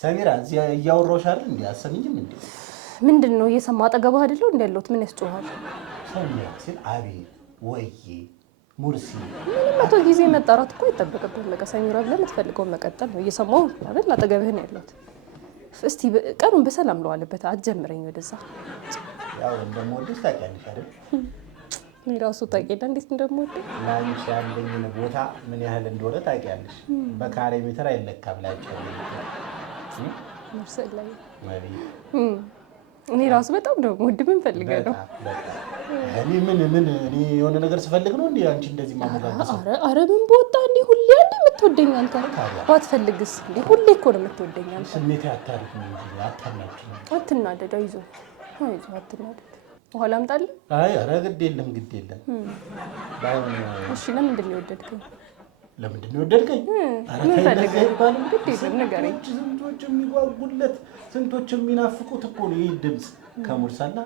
ሰሚራ እዚህ እያወራሁሽ አይደል እንዴ? አሰሚኝም እንዴ? ምንድነው እየሰማ አጠገብህ አይደለው እንዴ ያለሁት? ምን ያስጮሃል? ሰሚራ ሲል አቤት ወይዬ ሙርሲ ምንም መቶ ጊዜ መጣራት እኮ አይጠበቅብህም። በቃ ሰሚራ ብለህ የምትፈልገውን መቀጠል ነው። እየሰማሁ አይደል? አጠገብህ ነው ያለሁት። እስቲ ቀኑን በሰላም ለዋለበት አትጀምረኝ ወደዛ። ያው እንደምወድሽ ታውቂያለሽ አይደል? እኔ ራሱ ታውቂያለሽ እንዴት እንደምወድህ። ላንቺ ያለኝን ቦታ ምን ያህል እንደሆነ ታውቂያለሽ። በካሬ ሜትር አይለካም ላንቺ መርሰላይ እኔ ራሱ በጣም ነው ወድ ምን ፈልገህ ነው? እኔ የሆነ ነገር ስፈልግ ነው እንዴ አንቺ እንደዚህ ማሞጋገስ? አረ ምን በወጣ እንዴ ሁሌ አንዴ የምትወደኝ አንተ ባትፈልግስ እንዴ ሁሌ እኮ ነው የምትወደኝ አንተ። ስሜት ያታሪፍ ነው እንጂ አታናጭ። አትናደድ፣ አይዞህ አትናደድ። ውሃ ላምጣልህ? አይ አረ ግድ የለም ባይሆን እሺ ለምንድን ነው የወደድከኝ? ለምንድን ነው የወደድከኝ? ምን ፈልገህ ይባልም ግድ የለም ንገረኝ። ስንቶች የሚጓጉለት ስንቶች የሚናፍቁት እኮ ነው ይህ ድምፅ ከሙርሰላ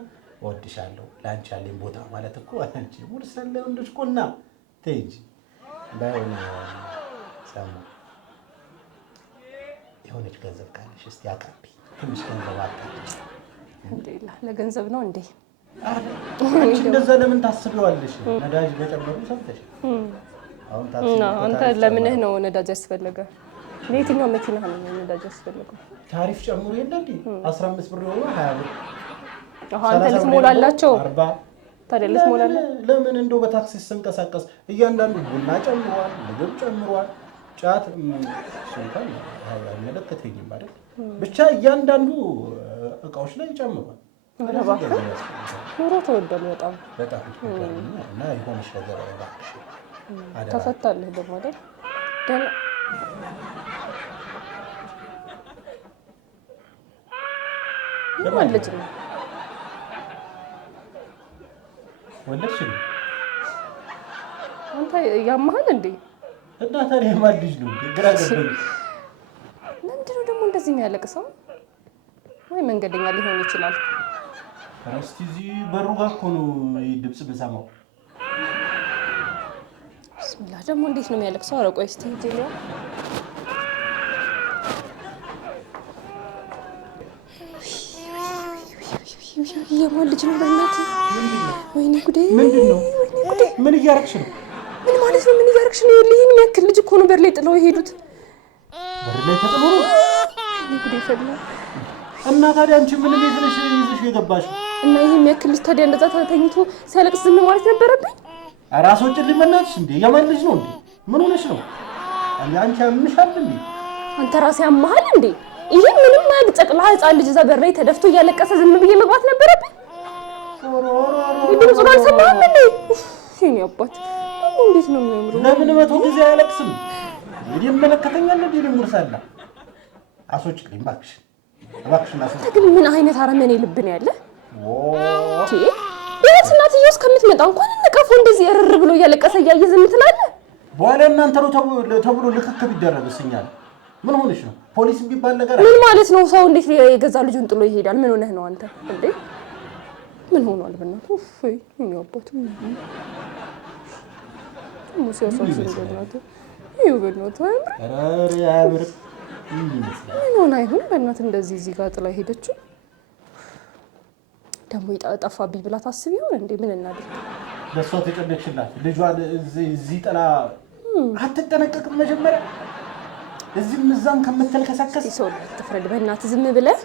እወድሻለሁ ላንቺ ያለኝ ቦታ ማለት እኮ አንቺ ሙርሰላ ወንዶች ቆና ተይ እንጂ። ባይሆን ሰሙ የሆነች ገንዘብ ካለሽ እስቲ አቃቢ ትንሽ ገንዘብ አቃቢ። እንዴ ለገንዘብ ነው እንዴ? አንቺ እንደዛ ለምን ታስቢዋለሽ? ነዳጅ በጨመሩ ሰምተሽ አሁን ታክሲ አንተ ለምንህ ነው ነዳጅ ያስፈልገ? ለየትኛው መኪና ነው ነዳጅ ያስፈልገው? ታሪፍ ጨምሮ የለ እንዴ 15 ብር ነው 20 ብር። አንተ ልትሞላላቸው 40 ታዲያ ልትሞላላ? ለምን እንደው በታክሲ ስንቀሳቀስ እያንዳንዱ ቡና ጨምሯል፣ ምግብ ጨምሯል፣ ጫት እንኳን አይመለከተኝም አይደል? ብቻ እያንዳንዱ እቃዎች ላይ ጨምሯል። ኑሮ ተወዷል በጣም እና ይሆንሽ ነገር እባክሽ ተፈታለህ ደግሞ አይደል? ደህና ምን ልጅ ነው ወለድሽ ነው አንተ ያማሃል እንዴ? እና ታዲያ የማን ልጅ ነው? ግራ ገባኝ። ምንድን ነው ደግሞ እንደዚህ የሚያለቅሰው? ወይ መንገደኛ ሊሆን ይችላል። እስቲ እዚህ በሩ ጋር እኮ ነው ድምፅ የምሰማው። ብስሚላህ ደግሞ እንዴት ነው የሚያለቅሰው? ኧረ ቆይ እስቲ ጄሊያ የማን ልጅ ነው? በእናትህ ወይኔ ጉዴ! ምንድን ነው? ምን እያደረግሽ ነው? ምን ማለት ነው? ምን እያደረግሽ ነው? ይሄን የሚያክል ልጅ እኮ ነው በር ላይ ጥለው የሄዱት። በር ላይ ተጥሎ ነው? ወይኔ ጉዴ ፈላ። እና ታዲያ አንቺ ምን ይዘሽ የገባሽ? እና ይሄ የሚያክል ልጅ ታዲያ እንደዛ ተኝቶ ሲያለቅስ ዝም ማለት ነበረብኝ? ራስዎችን ሊመናጭ እንዴ? የማን ልጅ ነው እንዴ? ምን ሆነሽ ነው? አንቺ አምሻል እንዴ? አንተ ራስህ ያመሃል እንዴ? ይሄ ምንም ማያውቅ ጨቅላ ህፃን ልጅ እዛ በር ላይ ተደፍቶ እያለቀሰ ዝም ብዬ መግባት ነበረብኝ? ድምፁን አልሰማህም እንዴ? የእኔ አባት ደግሞ እንዴት ነው የሚያምረው? ለምን 100 ጊዜ አያለቅስም? እንግዲህ ይመለከተኛል እንዴ? ሙርሰላ አስወጪልኝ እባክሽ፣ እባክሽና ግን ምን አይነት አረመኔ ልብ ነው ያለ? ቢያንስ እናትዬው እስከምትመጣ እንኳን እንቀፎ እንደዚህ እርር ብሎ እያለቀሰ እያየ ዝም ትላለህ? በኋላ እናንተ ነው ተብሎ ልክክ ቢደረግስ እኛ ምን ሆነሽ ነው? ፖሊስ ቢባል ነገር ምን ማለት ነው? ሰው እንዴት የገዛ ልጁን ጥሎ ይሄዳል? ምን ሆነህ ነው አንተ እንዴ? ምን ሆኗል? በእናትህ ኡፍ ነው አባቱ ሙሲያሳስ በእናትህ ይኸው በእናትህ አረ ያብር ምን ሆነ አይሁን በእናትህ እንደዚህ እዚህ ጋር ጥላ ሄደችው። ደግሞ ጠፋብኝ ብላ ታስብ ይሆን እንዴ? ምን እናድርግ? ለሷ ተጨነቅሽላት? ልጇን እዚህ ጥላ አትጠነቀቅም? መጀመሪያ እዚህም እዛም ከምትልከሰከስ ሰው ተፍረድ በእናትህ ዝም ብለህ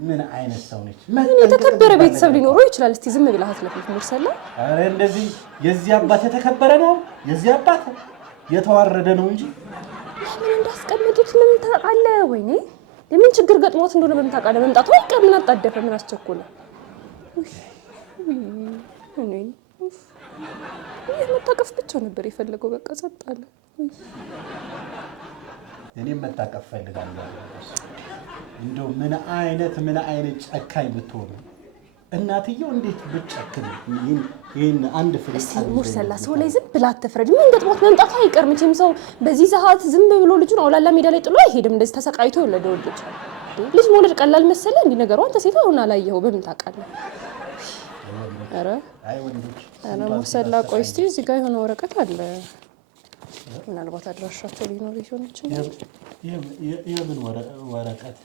ምን አይነት ሰው ነች? ምን የተከበረ ቤተሰብ ሊኖረው ይችላል። እስቲ ዝም ብለህ አትለፍልፍ ሙርሰላ። አረ እንደዚህ የዚህ አባት የተከበረ ነው፣ የዚህ አባት የተዋረደ ነው እንጂ ምን እንዳስቀመጡት ምን ታውቃለህ? ወይኔ የምን ችግር ገጥሞት እንደሆነ በምን ታውቃለህ? መምጣቱ አይቀር ምን አጣደፈ? ምን አስቸኮለ? ይህ መታቀፍ ብቻ ነበር የፈለገው። በቃ ጸጥ አለ። እኔም መታቀፍ ፈልጋለሁ። እንደው ምን አይነት ጨካኝ ብትሆኑ እናትየው እንዴት ብትጨክን ይሄን አንድ ፍሬ ሙርሰላ ሰው ላይ ዝም ብላ አትፍረድ። ምን ገጥሞት መምጣቱ አይቀር መቼም። ሰው በዚህ ሰዓት ዝም ብሎ ልጁን አውላላ ሜዳ ላይ ጥሎ አይሄድም። እንደዚህ ተሰቃይቶ የወለደው ልጅ መውለድ ቀላል መሰለ እንዴ ነገሩ? አንተ ሴት አሁን አላየኸው በምን ታውቃለህ? ኧረ ሙርሰላ ቆይ እስኪ እዚህ ጋር የሆነ ወረቀት አለ። ምናልባት አድራሻቸው ሊኖር ይችላል። የምን ወረቀት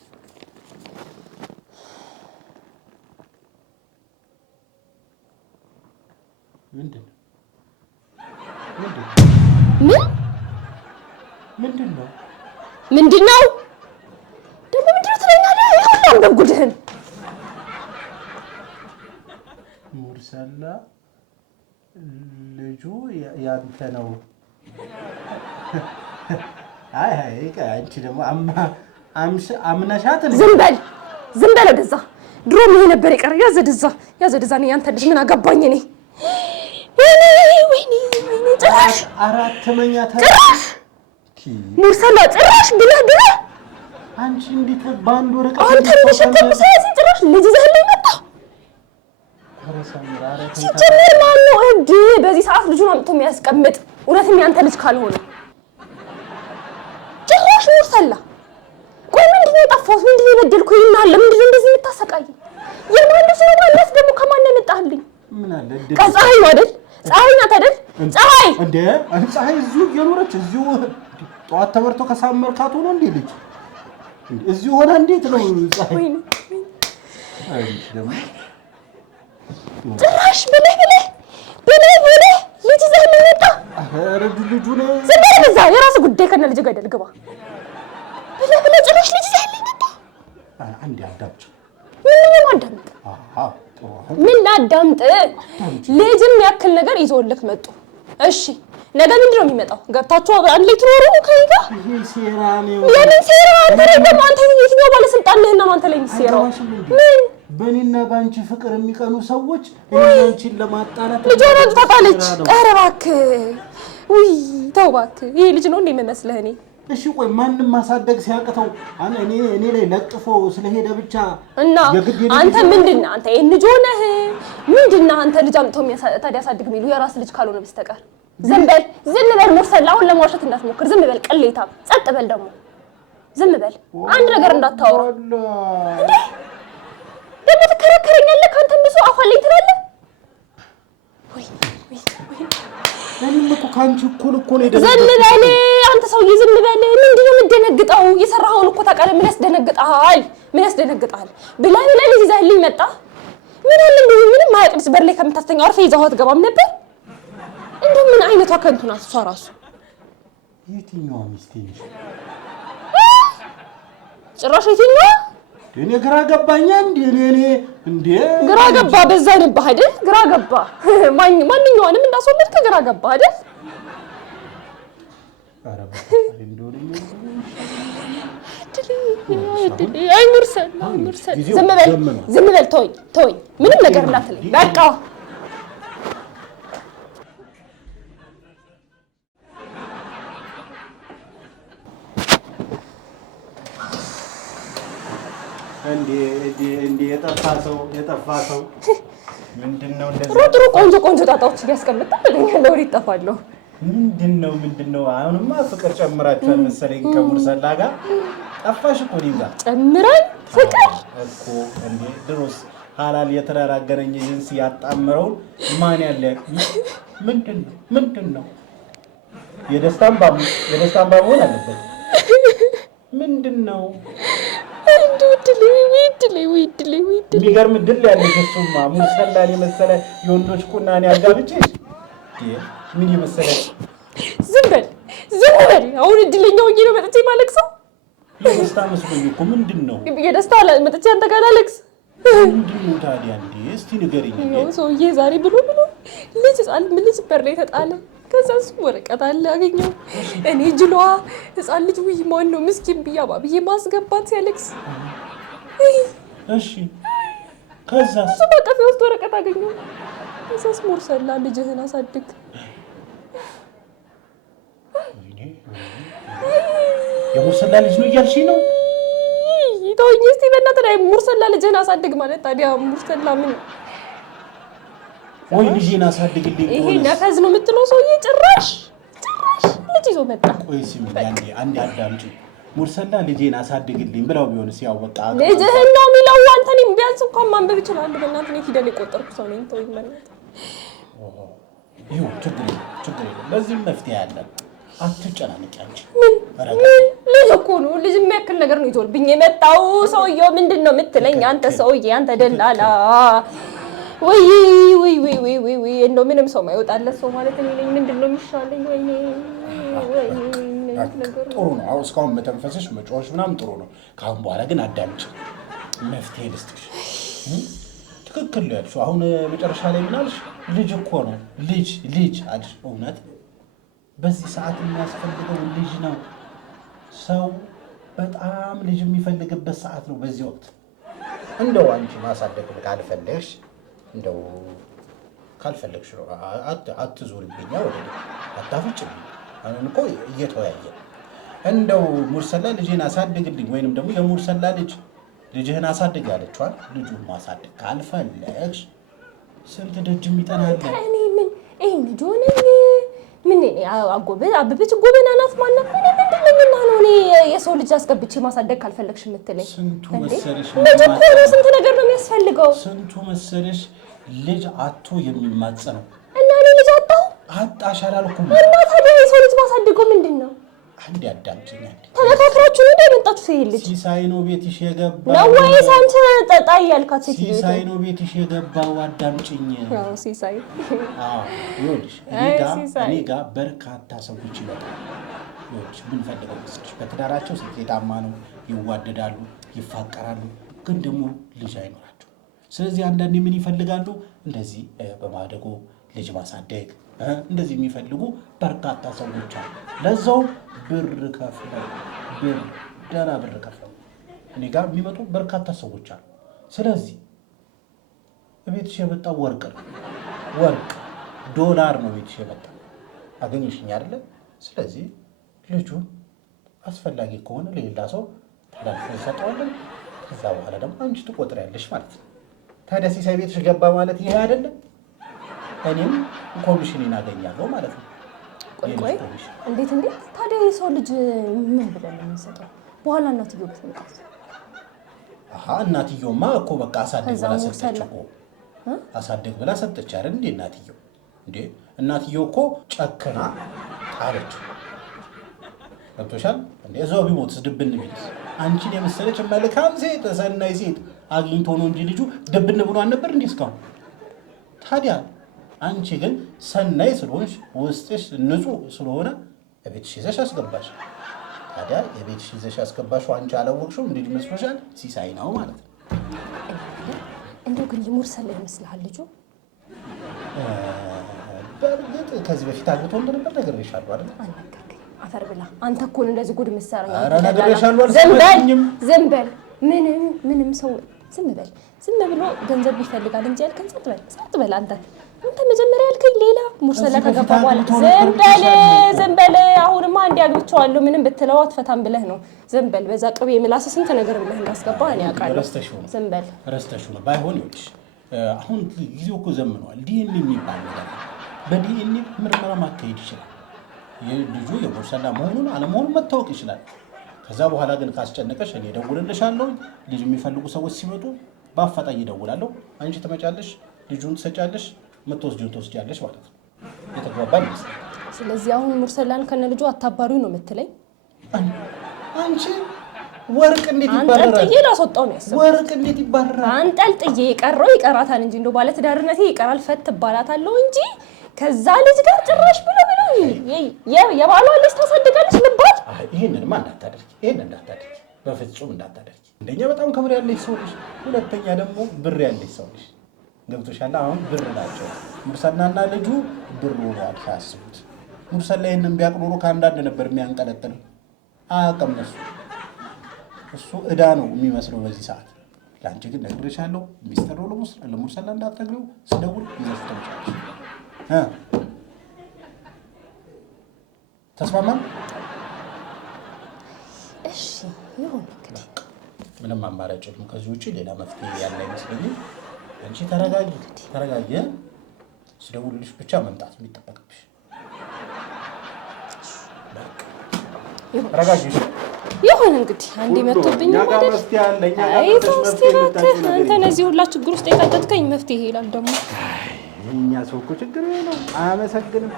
ምንድን ነው? ደግሞ ምንድን ነው ትለኛለህ? ይሁን ነው ጉድህን። ሙርሰላ ልጁ ያንተ ነው። አይ አንቺ ደግሞ አምነሻት። ዝም በል ወደዛ። ድሮም ይሄ ነበር የቀረ። ያዘ ደዛ ነው ያንተ ልጅ። ምን አገባኝ እኔ? ወይኔ ጭራሽ አራት መኛ ጭራሽ ሙርሰላ ጭራሽ ብለህ አንቺ እንዴት ባንድ ወረቀት አንተ እንደሸከም ሳይዝ ጭራሽ ልጅ ይዘህልኝ መጣ። ሲጀመር ማነው በዚህ ሰዓት ልጁን አምጥቶ የሚያስቀምጥ? እውነትም ያንተ ልጅ ካልሆነ ጭራሽ ሙርሰላ። ቆይ ምንድን ነው የጠፋሁት? ምንድን ነው የበደልኩኝ? ይናለ ምንድን ነው እንደዚህ የምታሰቃየኝ? የማን ልጅ ነው ማለት ደግሞ ከማን ነው የመጣህልኝ? ምን አለ ፀሐይ ነው አይደል? ፀሐይ ናት አይደል? ፀሐይ ፀሐይ እዚሁ እየኖረች እዚሁ ጠዋት ተበርቶ ከሳመርካቱ ነው እንዴ ልጅ እዚሁ ሆና እንዴት ነው ፀሐይ? ጭራሽ ብለህ ልጅ ይዘህ መጣ። ልጁ ነው ዝም በል እዛ። የራስህ ጉዳይ ከነ ልጅ ገደል ግባ። ብለህ ጭራሽ ልጅ ይዘህ መጣ። አንዴ አዳምጪ። ምን ላዳምጥ? ልጅም ያክል ነገር ይዞልክ መጡ። እሺ ነገ ምንድን ነው የሚመጣው? ገብታችሁ አንድ ላይ ትኖሩ ከእኔ ጋር? ይሄ ሴራ ነው። የምን ሴራ? አንተ የትኛው ባለስልጣን ነህና ነው አንተ ላይ የሚሴራው? ምን በእኔና በአንቺ ፍቅር የሚቀኑ ሰዎች አንቺን ለማጣላት ልጇን ታጣለች። ኧረ እባክህ ውይ ተው እባክህ። ይሄ ልጅ ነው እንደ የሚመስልህ? እኔ እሺ ቆይ ማንም ማሳደግ ሲያቅተው እኔ ላይ ለጥፎ ስለሄደ ብቻ እና አንተ ምንድን ነህ? አንተ የልጅ ሆነህ ምንድን ነህ? አንተ ልጅ አምጥቶ ታዲያ ያሳድግ የሚሉ የራስ ልጅ ካልሆነ በስተቀር ዝም በል ሙርሰላ። አሁን ለማውሸት እንዳትሞክር። ዝም በል ቅሌታም። ጸጥ በል ደግሞ ዝም በል። አንድ ነገር እንዳታወራ። ደግሞ ትከራከረኛለህ። ከአንተም ብሶ አፋለኝ ትላለህ። እኔም እኮ ከአንቺ እኩል እኮ ነው የደረሰው። ዝም በል አንተ ሰውዬ ዝም በል። ምንድን ነው የምትደነግጠው? የሰራኸውን እኮ ታውቃለህ። ምን ያስደነግጣል? ብለህ ልጅ ይዘህልኝ መጣ። ምን አለ ምንም ማያቅልስ በር ላይ ከምታስተኛው አርፈህ ይዘኸው አትገባም ነበር? እንደው ምን አይነቷ ከንቱ ናት እሷ እራሱ። የትኛዋ ሚስቴ ነሽ? ጭራሽ የትኛዋ? እኔ ግራ ገባኛ። እንዴ ግራ ገባ። በዛንብህ አይደል? ግራ ገባ። ማንኛውንም እንዳስወለድክ ግራ ገባ አይደል? አይ ሙርሰል ዝም በል ተወኝ። ምንም ነገር እንዳትለኝ በቃ። እንዴ የጠፋ ሰው ምንድነው? እንደዚህ ጥሩ ቆንጆ ጣጣዎች እያስቀምጣ ለኛው ይጠፋሉ። ምንድነው? አሁንማ ፍቅር ጨምራችኋል መሰለኝ ከሙርሰላ ጋር። ጠፋሽ እኮ እኔም ጋር ጨምረን ፍቅር እኮ እንዴ። ድሮስ ሐላል የተራራገረኝ ጅንስ ያጣምረው ማን ያለ ምንድነው? የደስታን ባቡን አለበት። ምንድነው? የሚገርም ድል ያለሽ እሱማ ሙርሰላን የመሰለ የወንዶች ቁናኔ አጋብቼሽ ምን የመሰለ። ዝም በል። አሁን እድለኛ ሆኜ ነው መጥቼ ማለቅሰው። የደስታ መስሎኝ እኮ ምንድነው? የደስታ መጥቼ አንተ ጋር ላለቅስ ምንድነው ታዲያ? እንዴ እስቲ ንገሪኝ። ሰውዬ ዛሬ ብሎ ልጅ በር ላይ ተጣለ። ከዛ እሱ ወረቀት አለ አገኘው። እኔ ጅሏ ህፃን ልጅ ውይ ማን ነው ምስኪን ብዬ ማስገባት ሲያለቅስ። እሺ ከዛስ? እሱ በቀፌ ውስጥ ወረቀት አገኘው። ከዛስ ሙርሰላ ልጅህን አሳድግ። የሙርሰላ ልጅ ነው እያልሽኝ ነው? ተወኝ እስቲ በእናትህ ላይ ሙርሰላ ልጅህን አሳድግ ማለት ታዲያ ሙርሰላ ምን ወይ ልጅን አሳድግልኝ። ይሄ ነፈዝ ነው የምትለው ሰውዬ ጭራሽ ልጅ ይዞ መጣ። ቆይ ሲም አንዴ አዳምጪ። ሙርሰላ ልጅን አሳድግልኝ ብለው ቢሆንስ ያው በቃ ልጅህን ነው የሚለው። አንተ እኔም ቢያንስ እንኳን ማንበብ ይችላል። በእናትህ እኔ ፊደል የቆጠርኩ ሰው ነኝ። ተወኝ በእናትህ። ይኸው ችግር የለም። ለዚህም መፍትሄ አለ። አትጨናነቂ አንቺ። ምን ልጅ እኮ ነው ልጅ የሚያክል ነገር ነው ይዞልብኝ የመጣው ሰውዬው። ምንድን ነው የምትለኝ አንተ ሰውዬ? አንተ ደላላ ወይ እንደው ምንም ሰው ማይወጣለት ሰው ማለት እኔ ነኝ። ምንድን ነው የሚሻለኝ? ወይኔ ጥሩ ነው። አሁን እስካሁን መተንፈስሽ መጮሽ ምናምን ጥሩ ነው። ከአሁን በኋላ ግን አዳምጪ፣ መፍትሄ ልስጥሽ። ትክክል ነው ያልሽው። አሁን መጨረሻ ላይ ምን አልሽ? ልጅ እኮ ነው ልጅ አልሽ። እውነት በዚህ ሰዓት የሚያስፈልገው ልጅ ነው። ሰው በጣም ልጅ የሚፈልግበት ሰዓት ነው በዚህ ወቅት። እንደው አንቺ ማሳደግ ካልፈለግሽ እንደው ካልፈለግሽ ነው አትዙሪብኛ፣ ወደ አታፍጭብኝ። አሁን እኮ እየተወያየ እንደው ሙርሰላ ልጅህን አሳድግልኝ ወይንም ደግሞ የሙርሰላ ልጅህን አሳድግ ያለችዋል። ልጁን ማሳደግ ካልፈለግሽ ስንት ደጅ የሚጠናለ። እኔ ምን ይሄን ልጅ ሆነኝ ምን አበበች ጎበና ናት ማለት ነው። ምንድነው ነው እኔ የሰው ልጅ አስገብቼ ማሳደግ ካልፈለግሽ የምትለኝ? ስንቱ መሰለሽ ልጅ እኮ ነው ስንት ነገር ነው የሚያስፈልገው። ስንቱ መሰለሽ ልጅ አቶ የሚማጸነው እና እኔ ልጅ አጣሽ አላልኩም። እና ታዲያ የሰው ልጅ ማሳደገው ምንድን ነው? አንዴ አዳምጪኝ። ተመካክራችሁ ነው የመጣችሁት? ይሄ ልጅ ሲሳይ ነው ቤትሽ የገባው ነው ወይስ አንቺ ጠጣይ ያልካት ሴት? ሲሳይ ነው ቤትሽ የገባው። አዳምጪኝ። አዎ ሲሳይ። አዎ ይኸውልሽ እኔ ጋር በርካታ ሰዎች ይመጣሉ። ይኸውልሽ ምን ፈልገው መስልሽ? በትዳራቸው ስኬታማ ነው፣ ይዋደዳሉ፣ ይፋቀራሉ፣ ግን ደግሞ ልጅ አይኖራቸው። ስለዚህ አንዳንዴ ምን ይፈልጋሉ? እንደዚህ በማደጎ ልጅ ማሳደግ እንደዚህ የሚፈልጉ በርካታ ሰዎች አሉ። ለዛው ብር ከፍለው ደህና ብር ከፍለው እኔ ጋር የሚመጡ በርካታ ሰዎች አሉ። ስለዚህ ቤትሽ የመጣው ወርቅ ነው፣ ዶላር ነው ቤትሽ የመጣው። አገኘሽኝ አይደለ? ስለዚህ ልጁን አስፈላጊ ከሆነ ለሌላ ሰው ተላልፈን እንሰጠዋለን። ከዛ በኋላ ደግሞ አንቺ ትቆጥሪያለሽ ማለት ነው። ታዲያ ሲሳይ ቤትሽ ገባ ማለት ይሄ አይደለም? እኔም ኮሚሽን አገኛለሁ ማለት ነው። ቆይ እንዴት ታዲያ የሰው ልጅ ምን ብለን ነው የምንሰጠው? በኋላ እናትየው ብትመጣስ? እናትየውማ እኮ በቃ አሳድግ ብላ ሰጠች እኮ። አሳድግ ብላ ሰጠች አይደል እንዴ? እናትየው እኮ ጨክና ጣለች። ገብቶሻል እንዴ? እዛው ቢሞትስ ድብን ቢልስ? አንቺን የመሰለች መልካም ሴት ሰናይ ሴት አግኝቶ ነው እንጂ ልጁ ድብን ብሎ አልነበር እንዴ እስካሁን? ታዲያ አንቺ ግን ሰናይ ስለሆንሽ ውስጥሽ ንጹህ ስለሆነ የቤትሽ ይዘሽ አስገባሽ። ታዲያ የቤትሽ ይዘሽ አስገባሽው አንቺ አላወቅሽውም? ልጅ መስሎሻል? ሲሳይ ነው ማለት ነው። እንደው ግን ሙርሰላ ይመስልሃል ልጁ? በእርግጥ ከዚህ በፊት አግብቶ እንደነበር ነግሬሻለሁ አይደል? አልነገርከኝ። አፈር ብላ አንተ እኮ ነው እንደዚህ ጉድ የምትሰራኝ። ኧረ ነግሬሻለሁ አልሰማሽኝም? ዝም በል ምንም ሰው ዝም ብሎ ገንዘብ ይፈልጋል እንጂ ያልከኝ ጸጥ በል አንተ መጀመሪያ ያልከኝ ሌላ። ሙርሰላ ከገባ በኋላ ዝም በል አሁንማ አንዴ አግብቼዋለሁ ምንም ብትለው አትፈታም ብለህ ነው። ዝም በል በዛ ቅቤ ምላስ ስንት ነገር ብለህ እንዳስገባ እኔ አውቃለሁ። ዝም በል ረስተሽው ነው። ባይሆን ይኸውልሽ አሁን ጊዜው እኮ ዘምኗል። ዲኤንኤ የሚባል ነገር በዲኤንኤ ምርመራ ማካሄድ ይችላል። ልጁ የሙርሰላ መሆኑን አለመሆኑን መታወቅ ይችላል። ከዛ በኋላ ግን ካስጨነቀሽ እኔ እደውልልሻለሁ። ልጅ የሚፈልጉ ሰዎች ሲመጡ በአፋጣኝ እደውላለሁ። አንቺ ትመጫለሽ፣ ልጁን ትሰጫለሽ፣ የምትወስጂውን ትወስጃለሽ ማለት ነው። የተግባባን ይመስላል። ስለዚህ አሁን ሙርሰላን ከነ ልጁ አታባሪው ነው የምትለኝ? አንቺ ወርቅ እንዴት ይባረራል? አንጠልጥዬ ላስወጣው ነው ያሰብኩት። ወርቅ እንዴት ይባረራል? አንጠልጥዬ የቀረው ይቀራታል እንጂ እንደው ባለ ትዳርነቴ ይቀራል ፈት ትባላታለሁ እንጂ ከዛ ልጅ ጋር ጭራሽ ብሎ የባሏ ልጅ ታሳድጋለች ልባል። ይሄንንማ እንዳታደርጊ፣ በፍጹም እንዳታደርጊ። አንደኛ በጣም ክብር ያለች ሰው ልጅ፣ ሁለተኛ ደግሞ ብር ያለች ሰው ልጅ። ገብቶሻል? አሁን ብር ናቸው ሙርሰላና ልጁ ብር ሆኗል ሳያስቡት። ሙርሰላ ይሄንን ቢያውቅ ኖሮ ከአንዳንድ ነበር የሚያንቀለጥለው። አያውቅም እሱ ዕዳ ነው የሚመስለው በዚህ ሰዓት። ለአንቺ ግን ነግሬሻለሁ፣ ሚስጥር ነው ለሙርሰላ እንዳትነግሪው። ስደውል ይዘሽ ትመጫለሽ። ተስማማን? እሺ ይሁን እንግዲህ። ምንም አማራጭ የለም ከዚህ ውጭ ሌላ መፍትሄ ያለ አይመስለኝም። አንቺ ተረጋጊ። ስደውልልሽ ብቻ መምጣት የሚጠበቅብሽ። ተረጋጊ። ይሁን እንግዲህ አንዴ መጥቶብኝ ማለት አንተ እነዚህ ሁላ ችግር ውስጥ የከተትከኝ መፍትሄ ይላል ደግሞ። እኛ ሰው እኮ ችግር ነው አያመሰግንም።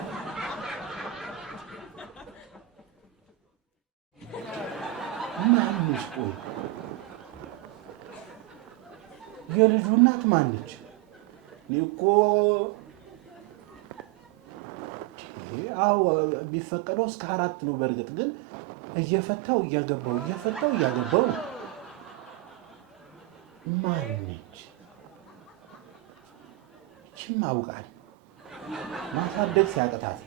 ማነች? ቆይ የልጁ እናት ማነች? እኔ እኮ አዎ ቢፈቀደው እስከ 4 ነው። በእርግጥ ግን እየፈታው እያገባው ማነች? እቺም አውቃል ማሳደግ ሲያቅታት።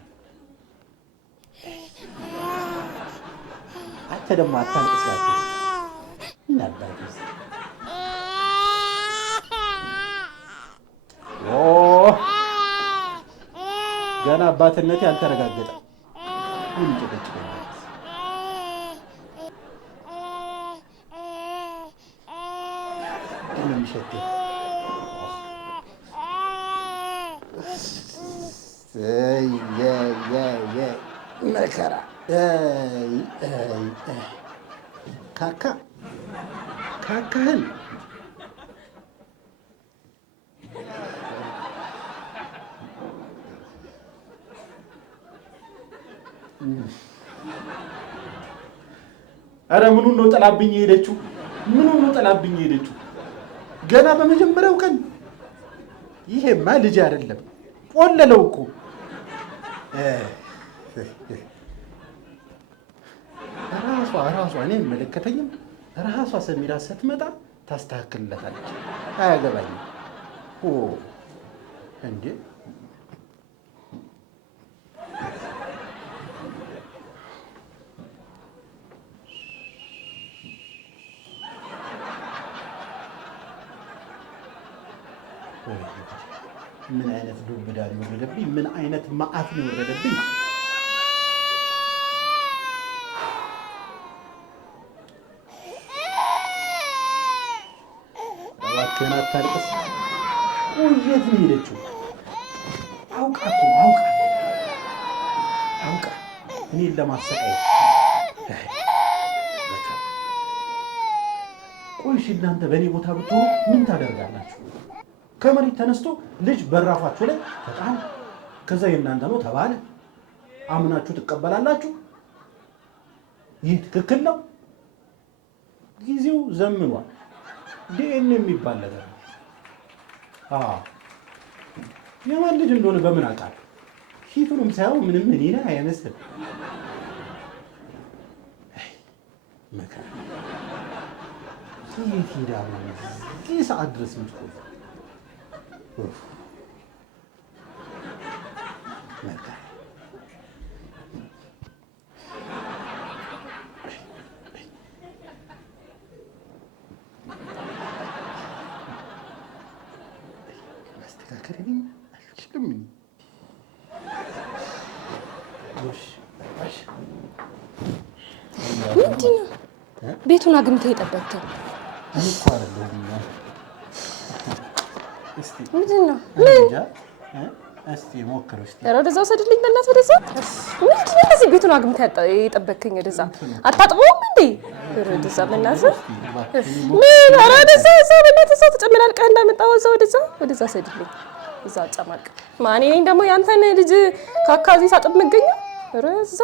አንተ ደግሞ አታንቅስላት። ምን አባትህ ገና አባትነቴ አልተረጋገጠም። ምን ጭቅጭቅ ነው የሚሸተው? መከራ ካካህን አረ ምኑን ነው ጥላብኝ ሄደችው? ገና በመጀመሪያው ቀን ይሄማ ልጅ አይደለም ቆለለው እኮ። ራሷ እኔ አይመለከተኝም። ራሷ ሰሚራ ስትመጣ ታስተካክልለታለች። አያገባኝም እንዴ ምን አይነት ዱብዳ ነው የወረደብኝ? ምን አይነት መዓት ነው የወረደብኝ? እባክህን አታልቅስ። የት ነው የሄደችው? አውቃ እኔን ለማሰቃየት። ቆይ እሺ እናንተ በእኔ ቦታ ብትሆኑ ምን ታደርጋላችሁ? ከመሬት ተነስቶ ልጅ በራፋችሁ ላይ ተጣለ፣ ከዛ የእናንተ ነው ተባለ። አምናችሁ ትቀበላላችሁ? ይህ ትክክል ነው? ጊዜው ዘምኗል። ዲኤንኤ የሚባል ነገር ነው። የማን ልጅ እንደሆነ በምን አውቃለሁ? ፊቱንም ሳይሆን ምንም እኔን አይመስልም። መከራ የት ሄዳ ነው እዚህ ሰዓት ድረስ የምትቆይ? ማስተካከል አልችልም። ምንድን ነው ቤቱን አግምተህ የጠበቅከው? እኔ እኮ አይደለሁም። ምንድን ነው? እስቲ ሞክረው። እስቲ ኧረ ወደዛ ወሰድልኝ በእናትህ ወደዛ። ምንድን ነው እንደዚህ ቤቱን አግምተህ የጠበቅከኝ? ወደዛ አታጥበውም እንዴ? ኧረ ወደዛ በእናትህ ምን? ኧረ ወደዛ በእናትህ እዛው ተጨመላልቀህ እንዳመጣኸው ወደዛ ወሰድልኝ። እዛ አጨማልቅ ማን ነኝ ደግሞ ያንተን ልጅ ካካዚ ሳጥብ መገኘው? ኧረ እዛ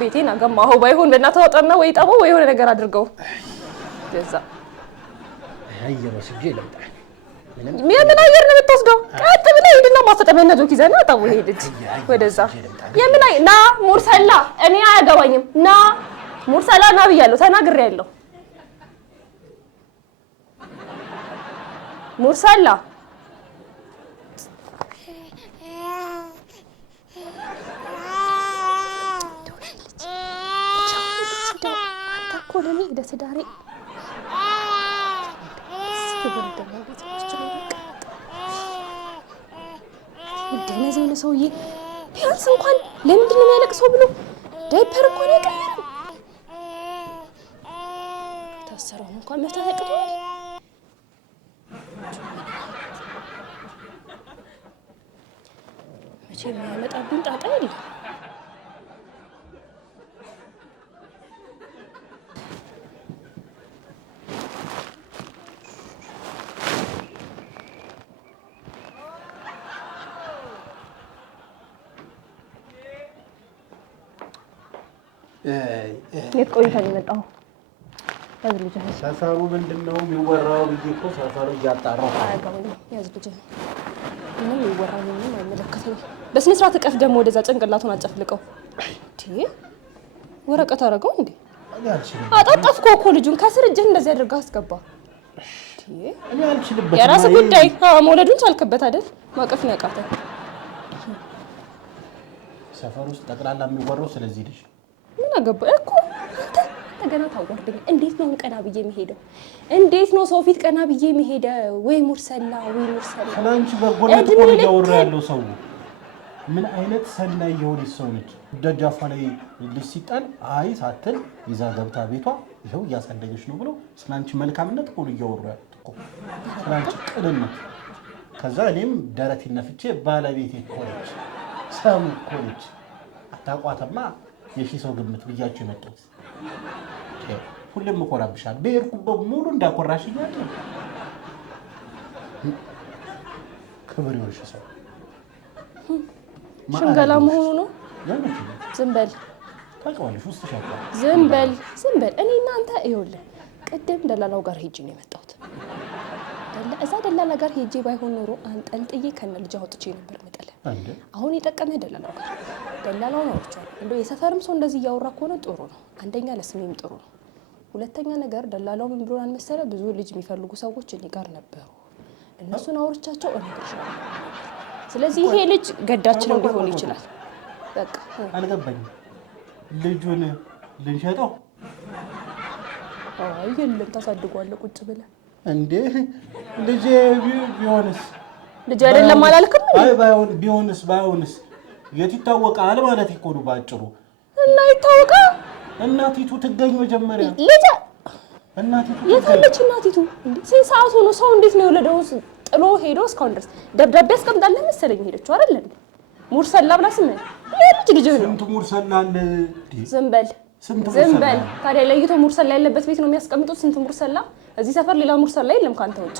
ቤቴን አገማኸው። ባይሆን በእናትህ አውጣና ወይ ጠበው ወይ የሆነ ነገር አድርገው። እዛ አየረስጄ ልምጣ። የምን አየር ነው የምትወስደው? ቀጥ ብለህ ሂድና ማስተጠመና ጆክ ይዘህ ና ጠቡ። ሄድት ወደዛ የምን ና ሙርሰላ፣ እኔ አያገባኝም። ና ሙርሰላ ና ብያለሁ፣ ተናግሬያለሁ። ሙርሰላ ኮሎኒ ለትዳሬ እንደነዚህ ነው ሰውዬ። ቢያንስ እንኳን ለምንድን ነው የሚያለቅሰው ብሎ ዳይፐር እንኳን አይቀየርም። ታሰረውን እንኳን መፍታት ያቅተዋል። መቼም የሚያመጣብኝ ጣጣ የለም። የት ቆይተህ ነው የመጣኸው? ያዝ ልጅ ሰፈሩ ምንድነው የሚወራው? ብዬሽ እኮ ሰፈሩ እያጣራሁ አያገባኝም። ያዝ ልጅ ምንም ይወራል ምንም አይመለከተኝም። በስነ ስርዓት እቀፍ። ደግሞ ወደዛ ጭንቅላቱን አጨፍልቀው። ወረቀት አደረገው እንዴ? አጣጣፍከው እኮ ልጁን ከስር እጅህን እንደዚህ አድርገህ አስገባ። እኔ አልችልበትም። የራስህ ጉዳይ። መውለዱን ቻልክበት አይደል? ማቀፍ ነው ያቃተህ። ሰፈር ውስጥ ጠቅላላ የሚወራው ስለዚህ ልጅ ምን አገባህ እኮ አንተ ገና ታወርደኝ። እንዴት ነው ቀና ብዬ የሚሄደው? እንዴት ነው ሰው ፊት ቀና ብዬ የሚሄደው? ወይ ሙርሰላ ወይ ሙርሰላ። ስለአንቺ በጎነት እኮ እያወራ ያለው ሰው ምን አይነት ሰላይ የሆነች ሰው ነች? ደጃፏ ላይ ልጅ ሲጣል አይ ሳትል ይዛ ገብታ ቤቷ ይኸው እያሳደገች ነው ብሎ ስለአንቺ መልካምነት እኮ እያወሩ ያሉት እኮ ስለአንቺ ቅንነት። ከዛ እኔም ደረቴን ነፍቼ ባለቤቴ እኮ ነች ሰሙ እኮ ነች አታቋተማ የሺህ ሰው ግምት ብያቸው የመጡት። ሁሌም እኮራብሻል በሄድኩበት ሙሉ እንዳኮራሽኛል። ክብር ይወሽ ሰው ሽንገላ መሆኑ ነው። ዝም በል ታውቂዋለሽ። ውስጥ ሻቋል። ዝም በል እኔ እናንተ ይኸውልህ፣ ቅድም ደላላው ጋር ሄጄ ነው የመጣሁት። እዛ ደላላ ጋር ሄጄ ባይሆን ኖሮ አንጠልጥዬ ከነ ልጅ አውጥቼ ነበር መጠለ። አሁን የጠቀመህ ደላላው ጋር ደላላው ነው አውጥቻለሁ። እንደው የሰፈርም ሰው እንደዚህ እያወራ ከሆነ ጥሩ ነው። አንደኛ ለስሜም ጥሩ ነው። ሁለተኛ ነገር ደላላው ምን ብሎናል መሰለህ? ብዙ ልጅ የሚፈልጉ ሰዎች እኔ ጋር ነበሩ። እነሱን አውርቻቸው እነግርሻለሁ። ስለዚህ ይሄ ልጅ ገዳችን ሊሆን ይችላል። በቃ አልገባኝም። ልጁን ልንሸጠው? አይ የለም ታሳድጓለህ ቁጭ ብለህ እንዴ። ልጅ ቢሆንስ? ልጅ አይደለም አላልክም? አይ ባይሆንስ የት ይታወቃል ማለት እኮ ነው ባጭሩ። እና ይታወቃል። እናቲቱ ትገኝ መጀመሪያ። ልጅ እናቲቱ የታለች? እናቲቱ እንዴ ስንት ሰዓት ሆኖ? ሰው እንዴት ነው የወለደው? ጥሎ ሄዶ እስካሁን ድረስ ደብዳቤ አስቀምጣለህ መሰለኝ ሄደችው አይደል እንዴ? ሙርሰላ ብላ ስም ልጅ ነው። ስንት ሙርሰላ አለ? ዝም በል። ታዲያ ለይቶ ሙርሰላ ያለበት ቤት ነው የሚያስቀምጡት? ስንት ሙርሰላ? እዚህ ሰፈር ሌላ ሙርሰላ የለም ካንተ ውጭ።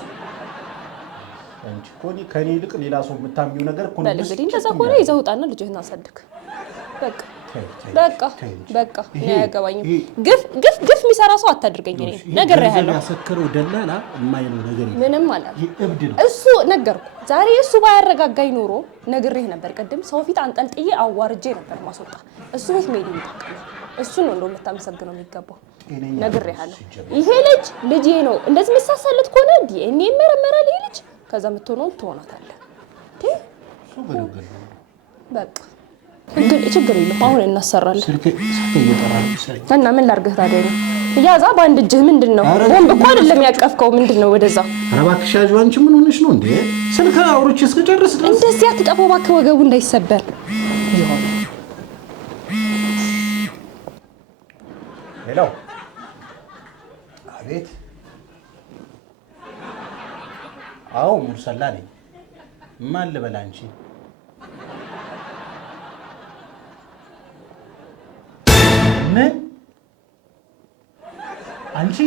አንቺ ኮኒ ከኔ ይልቅ ሌላ ሰው የምታምኚው ነገር እኮ ነው። እንግዲህ እንደዛ ከሆነ ይዘህ ውጣና ልጅህን አሳድግ። በቃ እኔ አያገባኝም። ግፍ የሚሰራ ሰው አታድርገኝ። እኔ ነግሬሃለሁ። ያሰከረው ደላላ የማይለው ነገር ምንም ማለት እብድ ነው እሱ። ነገርኩ። ዛሬ እሱ ባያረጋጋኝ ኖሮ ነግሬህ ነበር። ቅድም ሰው ፊት አንጠልጥዬ አዋርጄ ነበር ማስወጣ። እሱ ቤት መሄድ የሚጠቀመው እሱ ነው። እንደው ልታመሰግነው የሚገባው። ነግሬሃለሁ። ይሄ ልጅ ነው። እንደዚህ መሳሳለት ከሆነ ዲኤንኤ ይመረመራል ይሄ ልጅ። ከዛ የምትሆነውን ትሆናታለህ። በቃ ችግር የለም። አሁን እናሰራለን። እና ምን ላድርግህ ታዲያ ነው እያዛ በአንድ እጅህ ምንድን ነው? ቦምብ እኮ አይደለም ያቀፍከው። ምንድን ነው ወደዛ? ኧረ እባክሽ ያዥው። አንቺ ምን ሆነሽ ነው እንዴ? ስልክ አውርቼ እስክጨርስ ድረስ እንደዚህ አትጠፋው እባክህ፣ ወገቡ እንዳይሰበር ይሆን። ሄሎ፣ አቤት። አዎ ሙርሰላ ነኝ። ማን ልበል አንቺ? ምን አንቺ